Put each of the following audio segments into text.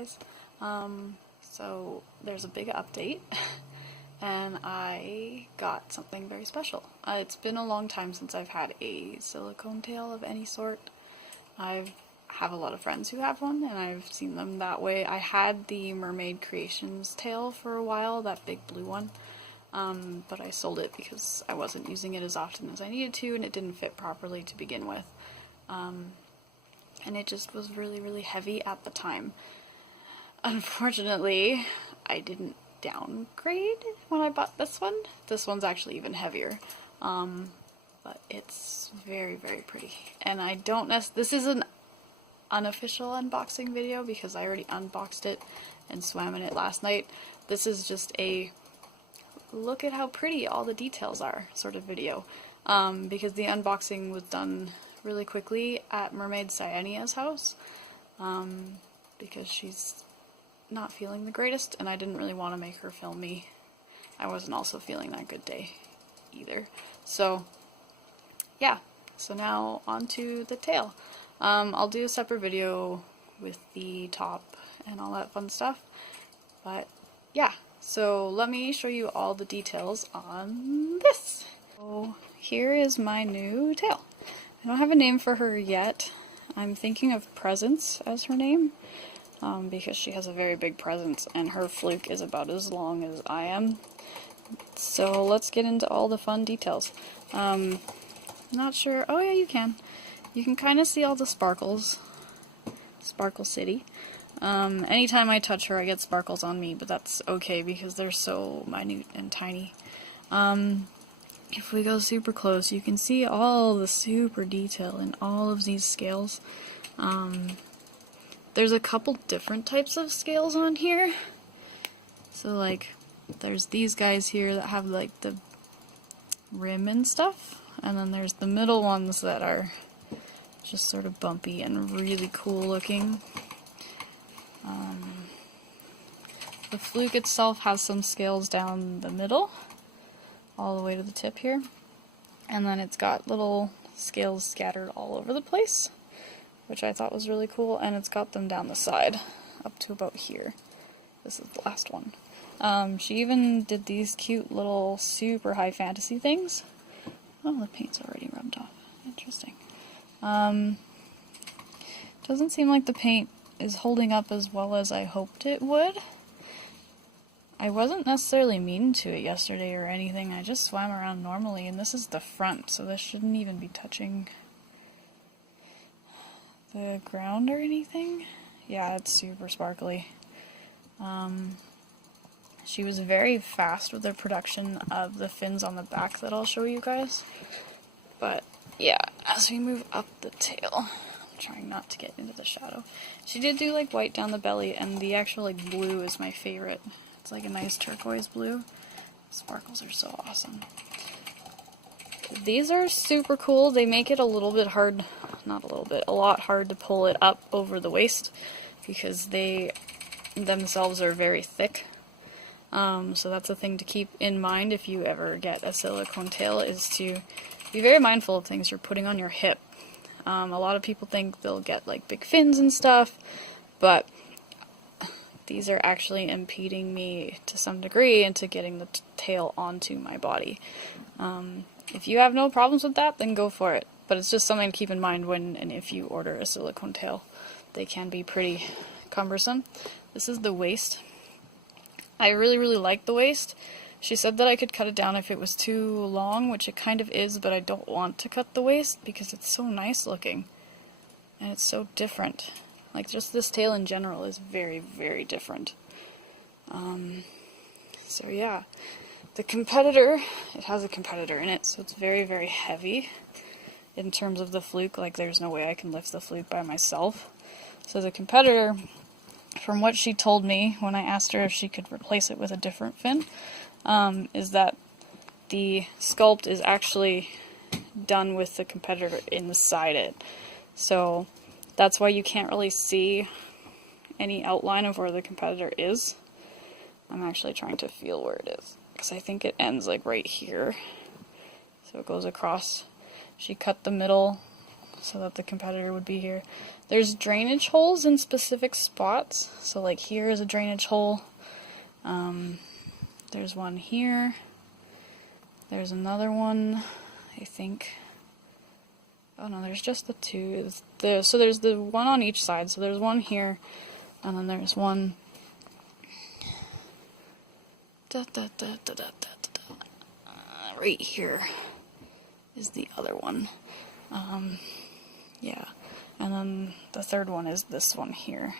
guys. So there's a big update and I got something very special. It's been a long time since I've had a silicone tail of any sort. I have a lot of friends who have one and I've seen them that way. I had the Mermaid Creations tail for a while, that big blue one, but I sold it because I wasn't using it as often as I needed to and it didn't fit properly to begin with. And it just was really heavy at the time. Unfortunately, I didn't downgrade when I bought this one. This one's actually even heavier, but it's very pretty. And I don't this is an unofficial unboxing video because I already unboxed it and swam in it last night. This is just a look at how pretty all the details are sort of video, because the unboxing was done really quickly at Mermaid Cyania's house, because she's not feeling the greatest and I didn't really want to make her film me. I wasn't also feeling that good day either. So yeah, so now on to the tail. I'll do a separate video with the top and all that fun stuff, but yeah, so let me show you all the details on this. So here is my new tail. I don't have a name for her yet. I'm thinking of Presence as her name, because she has a very big presence and her fluke is about as long as I am. So let's get into all the fun details. Not sure, oh yeah, you can. You can kind of see all the sparkles. Sparkle City. Anytime I touch her I get sparkles on me, but that's okay because they're so minute and tiny. If we go super close, you can see all the super detail in all of these scales. There's a couple different types of scales on here. So like, there's these guys here that have like the rim and stuff, and then there's the middle ones that are just sort of bumpy and really cool looking. The fluke itself has some scales down the middle, all the way to the tip here, and then it's got little scales scattered all over the place, which I thought was really cool, and it's got them down the side, up to about here. This is the last one. She even did these cute little super high fantasy things. Oh, the paint's already rubbed off. Interesting. Doesn't seem like the paint is holding up as well as I hoped it would. I wasn't necessarily mean to it yesterday or anything, I just swam around normally, and this is the front, so this shouldn't even be touching the ground or anything. Yeah, it's super sparkly. She was very fast with the production of the fins on the back that I'll show you guys. But yeah, as we move up the tail, I'm trying not to get into the shadow. She did do like white down the belly, and the actual like blue is my favorite. It's like a nice turquoise blue. Sparkles are so awesome. These are super cool. They make it a little bit hard, not a little bit, a lot hard to pull it up over the waist because they themselves are very thick. So that's a thing to keep in mind if you ever get a silicone tail, is to be very mindful of things you're putting on your hip. A lot of people think they'll get like big fins and stuff, but these are actually impeding me to some degree into getting the tail onto my body. If you have no problems with that, then go for it. But it's just something to keep in mind when and if you order a silicone tail. They can be pretty cumbersome. This is the waist. I really like the waist. She said that I could cut it down if it was too long, which it kind of is, but I don't want to cut the waist because it's so nice looking. And it's so different. Like, just this tail in general is very different. So yeah. The competitor, it has a competitor in it, so it's very heavy in terms of the fluke. Like, there's no way I can lift the fluke by myself. So the competitor, from what she told me when I asked her if she could replace it with a different fin, is that the sculpt is actually done with the competitor inside it. So that's why you can't really see any outline of where the competitor is. I'm actually trying to feel where it is, because I think it ends like right here. So it goes across. She cut the middle so that the competitor would be here. There's drainage holes in specific spots, so like here is a drainage hole. There's one here. There's another one, I think. Oh no, there's just the two. So there's the one on each side. So there's one here, and then there's one right here is the other one. Yeah, and then the third one is this one here.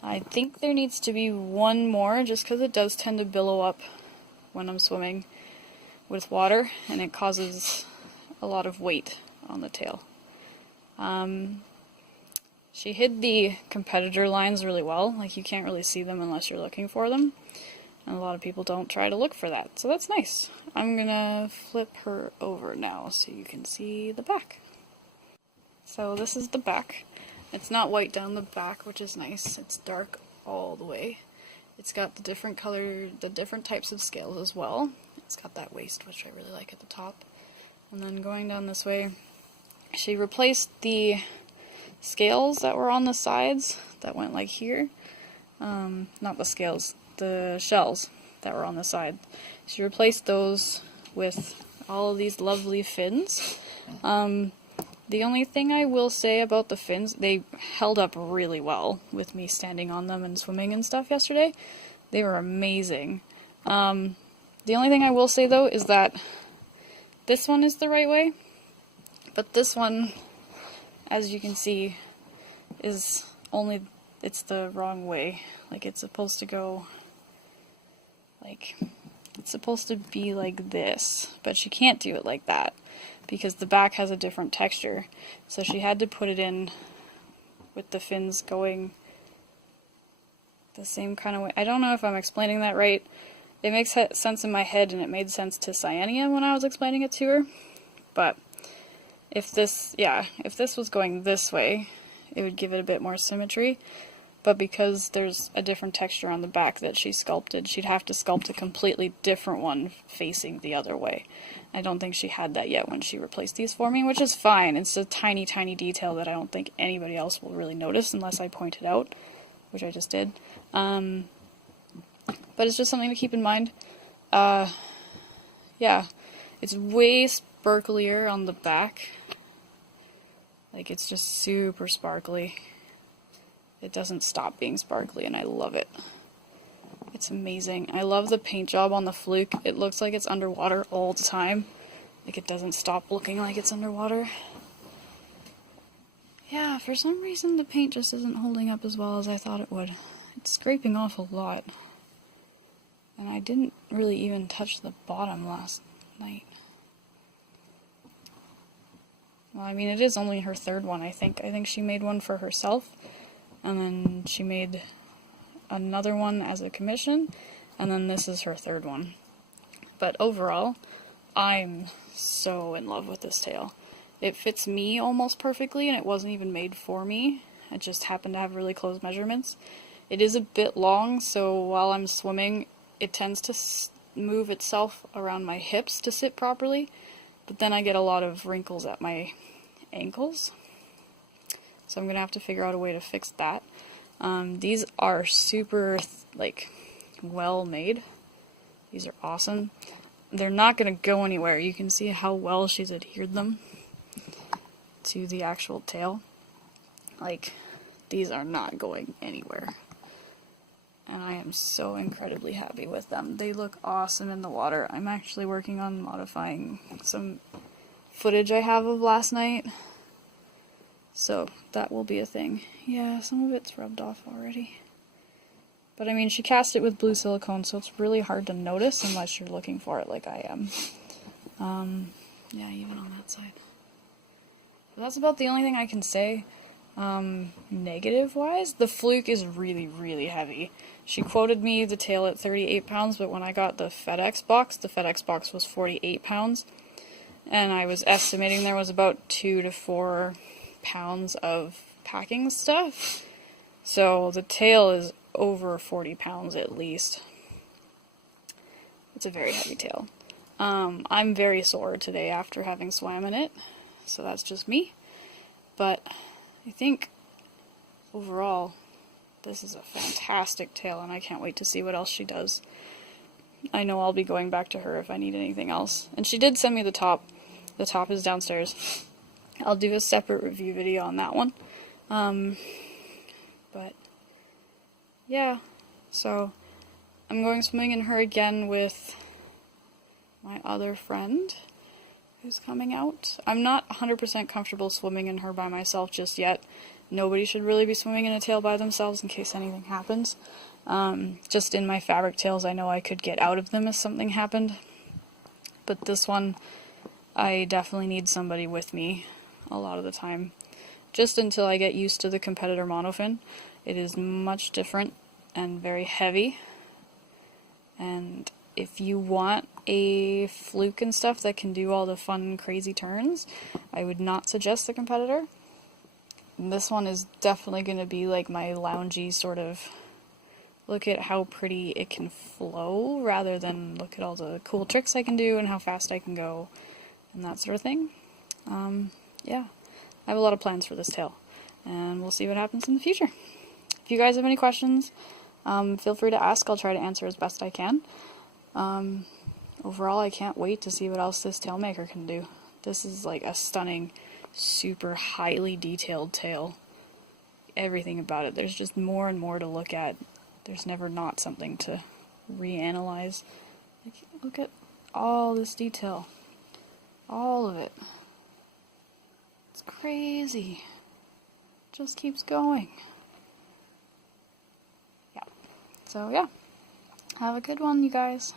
I think there needs to be one more, just because it does tend to billow up when I'm swimming with water, and it causes a lot of weight on the tail. She hid the competitor lines really well, like you can't really see them unless you're looking for them, and a lot of people don't try to look for that, so that's nice. I'm gonna flip her over now so you can see the back. So this is the back. It's not white down the back, which is nice. It's dark all the way. It's got the different types of scales as well. It's got that waist, which I really like at the top. And then going down this way, she replaced the scales that were on the sides that went like here. Not the scales, the shells that were on the side. She replaced those with all of these lovely fins. The only thing I will say about the fins, they held up really well with me standing on them and swimming and stuff yesterday. They were amazing. The only thing I will say though is that this one is the right way, but this one, as you can see, is it's the wrong way. Like it's supposed to go, like, it's supposed to be like this, but she can't do it like that, because the back has a different texture. So she had to put it in with the fins going the same kind of way. I don't know if I'm explaining that right. It makes sense in my head, and it made sense to Cyania when I was explaining it to her. But if this was going this way, it would give it a bit more symmetry. But because there's a different texture on the back that she sculpted, she'd have to sculpt a completely different one facing the other way. I don't think she had that yet when she replaced these for me, which is fine. It's a tiny, tiny detail that I don't think anybody else will really notice unless I point it out, which I just did. But it's just something to keep in mind. Yeah, it's way sparklier on the back. Like, it's just super sparkly. It doesn't stop being sparkly, and I love it. It's amazing. I love the paint job on the Fluke. It looks like it's underwater all the time. Like, it doesn't stop looking like it's underwater. Yeah, for some reason the paint just isn't holding up as well as I thought it would. It's scraping off a lot. And I didn't really even touch the bottom last night. Well, I mean, it is only her third one, I think. I think she made one for herself, and then she made another one as a commission, and then this is her third one. But overall, I'm so in love with this tail. It fits me almost perfectly, and it wasn't even made for me. It just happened to have really close measurements. It is a bit long, so while I'm swimming, it tends to move itself around my hips to sit properly, but then I get a lot of wrinkles at my ankles. So I'm going to have to figure out a way to fix that. These are super, well made. These are awesome. They're not going to go anywhere. You can see how well she's adhered them to the actual tail. Like, these are not going anywhere. And I am so incredibly happy with them. They look awesome in the water. I'm actually working on modifying some footage I have of last night. So that will be a thing. Yeah, some of it's rubbed off already. But I mean, she cast it with blue silicone, so it's really hard to notice unless you're looking for it like I am. Yeah, even on that side. But that's about the only thing I can say. Negative-wise, the Fluke is really, really heavy. She quoted me the tail at 38 pounds, but when I got the FedEx box was 48 pounds. And I was estimating there was about 2 to 4 pounds of packing stuff. So the tail is over 40 pounds at least. It's a very heavy tail. I'm very sore today after having swam in it, so that's just me. But I think overall this is a fantastic tail, and I can't wait to see what else she does. I know I'll be going back to her if I need anything else. And she did send me the top. The top is downstairs. I'll do a separate review video on that one. But yeah, so I'm going swimming in her again with my other friend who's coming out. I'm not 100% comfortable swimming in her by myself just yet. Nobody should really be swimming in a tail by themselves in case anything happens. Just in my fabric tails, I know I could get out of them if something happened. But this one, I definitely need somebody with me a lot of the time. Just until I get used to the competitor monofin. It is much different and very heavy. And if you want a Fluke and stuff that can do all the fun, crazy turns, I would not suggest the competitor. This one is definitely going to be like my loungy sort of, look at how pretty it can flow, rather than look at all the cool tricks I can do and how fast I can go, and that sort of thing. Yeah, I have a lot of plans for this tail, and we'll see what happens in the future. If you guys have any questions, feel free to ask. I'll try to answer as best I can. Overall, I can't wait to see what else this tail maker can do. This is like a stunning, super highly detailed tail. Everything about it. There's just more and more to look at. There's never not something to reanalyze. Like, look at all this detail. All of it. It's crazy. It just keeps going. Yeah. So yeah. Have a good one, you guys.